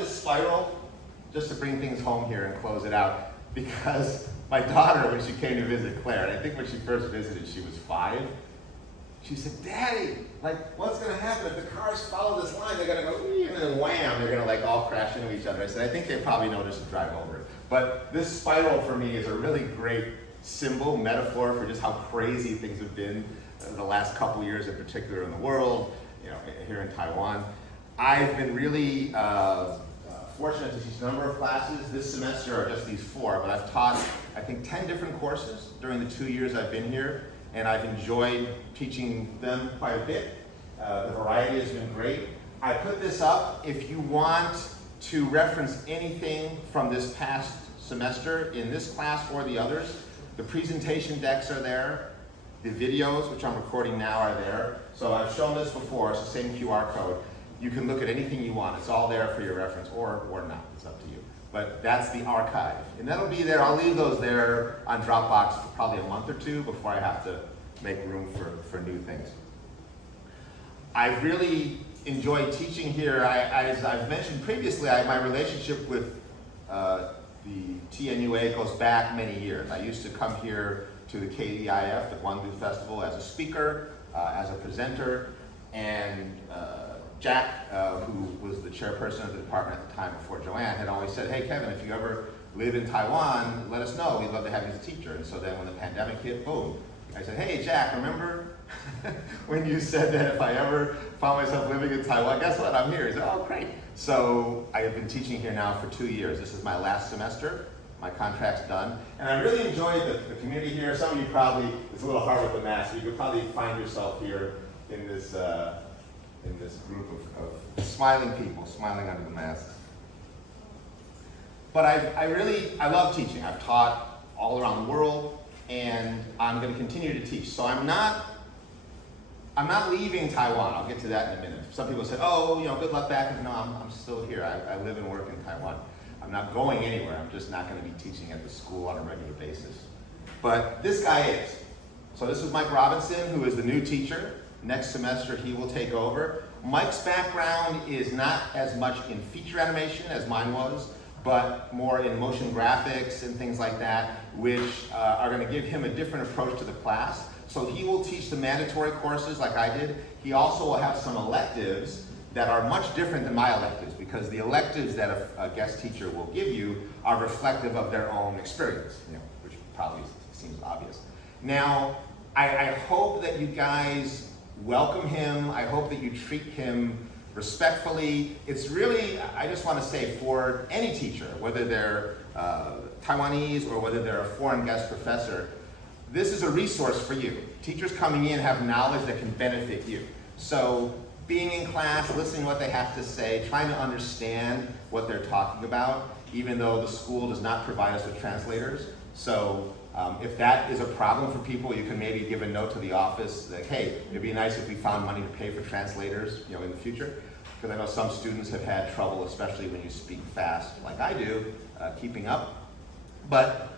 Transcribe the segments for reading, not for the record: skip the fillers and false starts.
this spiral, just to bring things home here and close it out, because my daughter, when she came to visit Claire, and I think when she first visited, she was 5, she said, Daddy, like, what's going to happen if the cars follow this line? They're going to go, and then wham, they're going to like all crash into each other. I said, I think they probably know just to drive over it. But this spiral for me is a really great symbol, metaphor for just how crazy things have been the last couple years, in particular in the world, here in Taiwan. I've been really fortunate to teach a number of classes. This semester are just these 4, but I've taught, I think, 10 different courses during the 2 years I've been here, and I've enjoyed teaching them quite a bit. The variety has been great. I put this up if you want to reference anything from this past semester in this class or the others. The presentation decks are there. The videos, which I'm recording now, are there. So I've shown this before. It's the same QR code. You can look at anything you want. It's all there for your reference, or not. It's up to you. But that's the archive. And that'll be there. I'll leave those there on Dropbox for probably a month or 2 before I have to make room for new things. I've really enjoyed teaching here. As I've mentioned previously, my relationship with the TNUA goes back many years. I used to come here to the KDIF, the Guangdu Festival, as a speaker, as a presenter, and Jack, who was the chairperson of the department at the time before Joanne, had always said, hey Kevin, if you ever live in Taiwan, let us know. We'd love to have you as a teacher. And so then when the pandemic hit, boom, I said, hey Jack, remember when you said that if I ever found myself living in Taiwan, guess what, I'm here. He said, oh great. So I have been teaching here now for 2 years. This is my last semester. My contract's done. And I really enjoyed the community here. Some of you probably, it's a little hard with the mask, but you could probably find yourself here in this group of smiling people, smiling under the masks. But I love teaching. I've taught all around the world, and I'm going to continue to teach. So I'm not leaving Taiwan. I'll get to that in a minute. Some people said, oh, good luck back. No, I'm still here. I live and work in Taiwan. I'm not going anywhere. I'm just not going to be teaching at the school on a regular basis. But this guy is. So this is Mike Robinson, who is the new teacher. Next semester, he will take over. Mike's background is not as much in feature animation as mine was, but more in motion graphics and things like that, which are going to give him a different approach to the class. So he will teach the mandatory courses like I did. He also will have some electives that are much different than my electives, because the electives that a guest teacher will give you are reflective of their own experience, which probably seems obvious. Now, I hope that you guys welcome him. I hope that you treat him respectfully. It's really, I just want to say, for any teacher, whether they're Taiwanese or whether they're a foreign guest professor, this is a resource for you. Teachers coming in have knowledge that can benefit you. So being in class, listening to what they have to say, trying to understand what they're talking about, even though the school does not provide us with translators. So if that is a problem for people, you can maybe give a note to the office like, hey, it'd be nice if we found money to pay for translators, in the future. Because I know some students have had trouble, especially when you speak fast, like I do, keeping up. But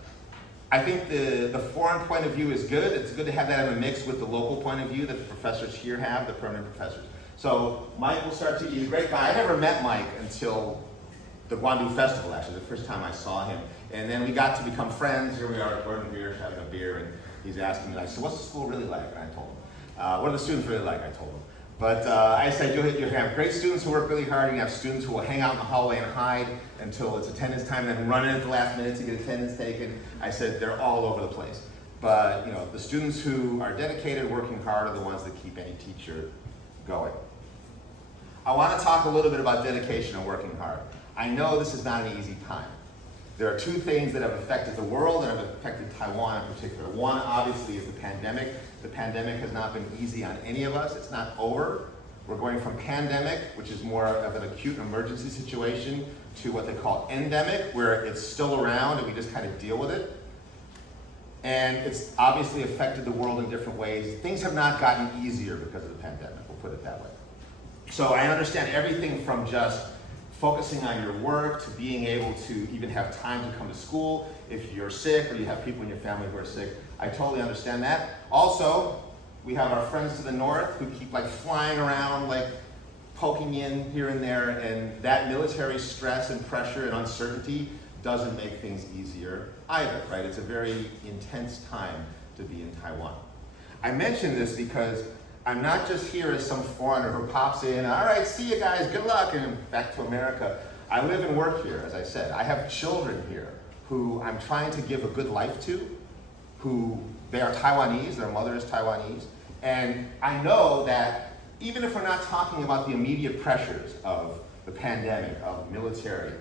I think the foreign point of view is good. It's good to have that in a mix with the local point of view that the professors here have, the permanent professors. So Mike will start to, he's a great guy. I never met Mike until the Guangdu Festival, actually, the first time I saw him. And then we got to become friends. Here we are at Gordon Beers having a beer, and he's asking me, like, so what's the school really like? And I told him. What are the students really like? I told him. But I said, you have great students who work really hard, and you have students who will hang out in the hallway and hide until it's attendance time, and then run in at the last minute to get attendance taken. I said, they're all over the place. But the students who are dedicated, working hard, are the ones that keep any teacher going. I want to talk a little bit about dedication and working hard. I know this is not an easy time. There are 2 things that have affected the world and have affected Taiwan in particular. One, obviously, is the pandemic. The pandemic has not been easy on any of us. It's not over. We're going from pandemic, which is more of an acute emergency situation, to what they call endemic, where it's still around and we just kind of deal with it. And it's obviously affected the world in different ways. Things have not gotten easier because of the pandemic, we'll put it that way. So I understand everything from just focusing on your work to being able to even have time to come to school if you're sick or you have people in your family who are sick. I totally understand that. Also, we have our friends to the north who keep flying around poking in here and there, and that military stress and pressure and uncertainty doesn't make things easier either, right? It's a very intense time to be in Taiwan. I mention this because I'm not just here as some foreigner who pops in, all right, see you guys, good luck, and back to America. I live and work here, as I said. I have children here who I'm trying to give a good life to, who they are Taiwanese, their mother is Taiwanese, and I know that even if we're not talking about the immediate pressures of the pandemic, of military,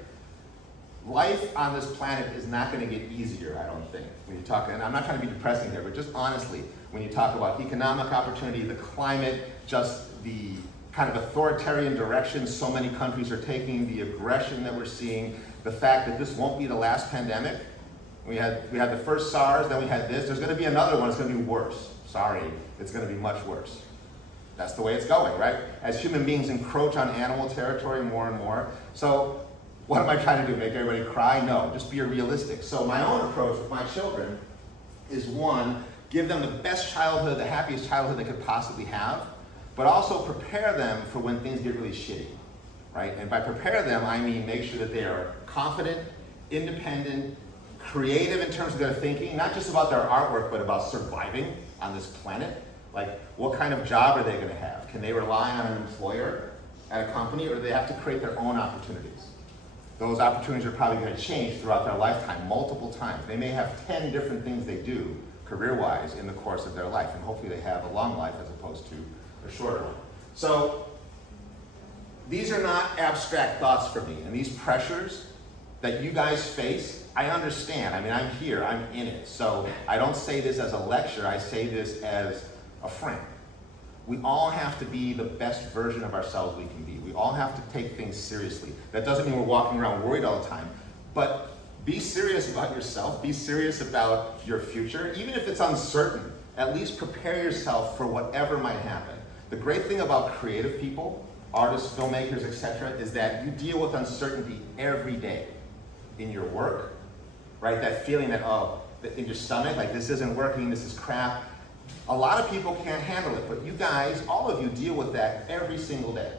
life on this planet is not going to get easier, I don't think. When you talk, and I'm not trying to be depressing here, but just honestly, when you talk about economic opportunity, the climate, just the kind of authoritarian direction so many countries are taking, the aggression that we're seeing, the fact that this won't be the last pandemic. We had the first SARS, then we had this. There's going to be another one. It's going to be worse. Sorry, it's going to be much worse. That's the way it's going, right? As human beings encroach on animal territory more and more. So what am I trying to do? Make everybody cry? No, just be realistic. So my own approach with my children is, one, give them the best childhood, the happiest childhood they could possibly have, but also prepare them for when things get really shitty, right? And by prepare them, I mean make sure that they are confident, independent, creative in terms of their thinking, not just about their artwork, but about surviving on this planet. Like, what kind of job are they going to have? Can they rely on an employer at a company, or do they have to create their own opportunities? Those opportunities are probably going to change throughout their lifetime, multiple times. They may have 10 different things they do career-wise in the course of their life, and hopefully they have a long life as opposed to a shorter one. So these are not abstract thoughts for me, and these pressures that you guys face, I understand. I mean, I'm here, I'm in it. So I don't say this as a lecture, I say this as a friend. We all have to be the best version of ourselves we can be. We all have to take things seriously. That doesn't mean we're walking around worried all the time, but be serious about yourself, be serious about your future, even if it's uncertain. At least prepare yourself for whatever might happen. The great thing about creative people, artists, filmmakers, etc., is that you deal with uncertainty every day in your work, right? That feeling that, oh, in your stomach, like this isn't working, this is crap. A lot of people can't handle it, but you guys, all of you deal with that every single day.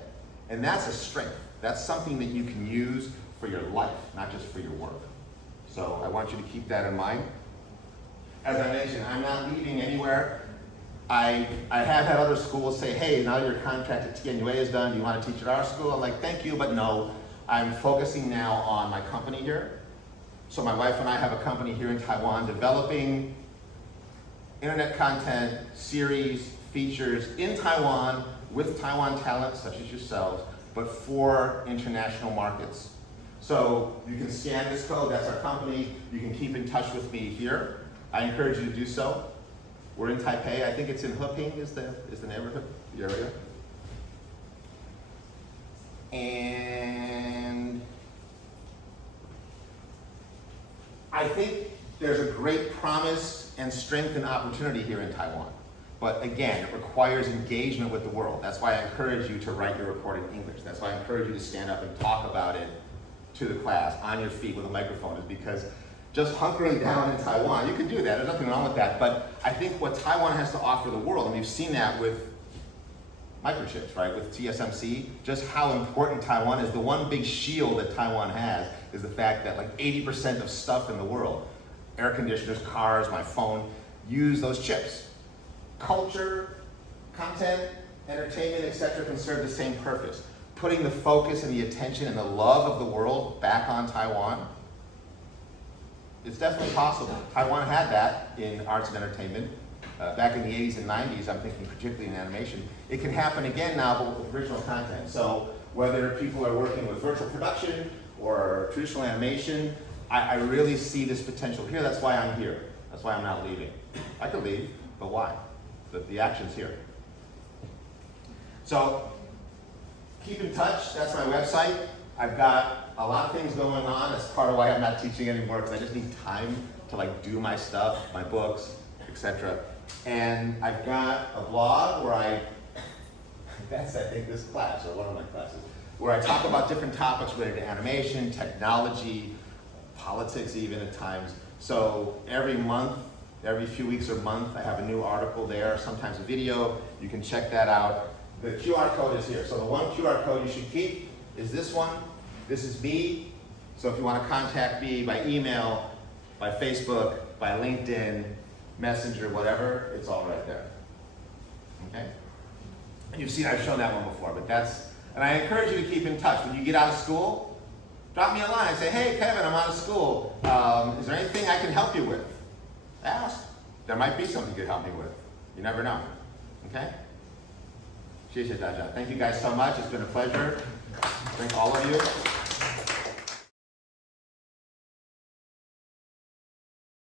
And that's a strength. That's something that you can use for your life, not just for your work. So I want you to keep that in mind. As I mentioned, I'm not leaving anywhere. I have had other schools say, hey, now your contract at TNUA is done, do you want to teach at our school? I'm like, thank you, but no. I'm focusing now on my company here. So my wife and I have a company here in Taiwan developing internet content, series, features in Taiwan with Taiwan talent such as yourselves, but for international markets. So you can scan this code, that's our company. You can keep in touch with me here. I encourage you to do so. We're in Taipei. I think it's in Heping is the neighborhood, the area. And I think there's a great promise and strength and opportunity here in Taiwan. But again, it requires engagement with the world. That's why I encourage you to write your report in English. That's why I encourage you to stand up and talk about it to the class on your feet with a microphone, is because just hunkering down in Taiwan, you can do that, there's nothing wrong with that, but I think what Taiwan has to offer the world, and we've seen that with microchips, right, with TSMC, just how important Taiwan is. The one big shield that Taiwan has is the fact that like 80% of stuff in the world, air conditioners, cars, my phone, use those chips. Culture, content, entertainment, etc. can serve the same purpose. Putting the focus and the attention and the love of the world back on Taiwan, it's definitely possible. Taiwan had that in arts and entertainment back in the 80s and 90s, I'm thinking particularly in animation. It can happen again now, but with original content. So whether people are working with virtual production or traditional animation, I really see this potential here. That's why I'm here. That's why I'm not leaving. I could leave, but why? The action's here. So keep in touch. That's my website. I've got a lot of things going on. That's part of why I'm not teaching anymore, because I just need time to like do my stuff, my books, etc. And I've got a blog where that's I think this class, or one of my classes, where I talk about different topics related to animation, technology, politics even at times. So every month, every few weeks or month, I have a new article there, sometimes a video. You can check that out. The QR code is here. So the one QR code you should keep is this one. This is me. So if you want to contact me by email, by Facebook, by LinkedIn, Messenger, whatever, it's all right there. Okay? And you've seen, I've shown that one before, but and I encourage you to keep in touch. When you get out of school, drop me a line and say, hey, Kevin, I'm out of school. Is there anything I can help you with? Ask. There might be something you could help me with. You never know. Okay? 谢谢大家. Thank you guys so much. It's been a pleasure. Thank all of you.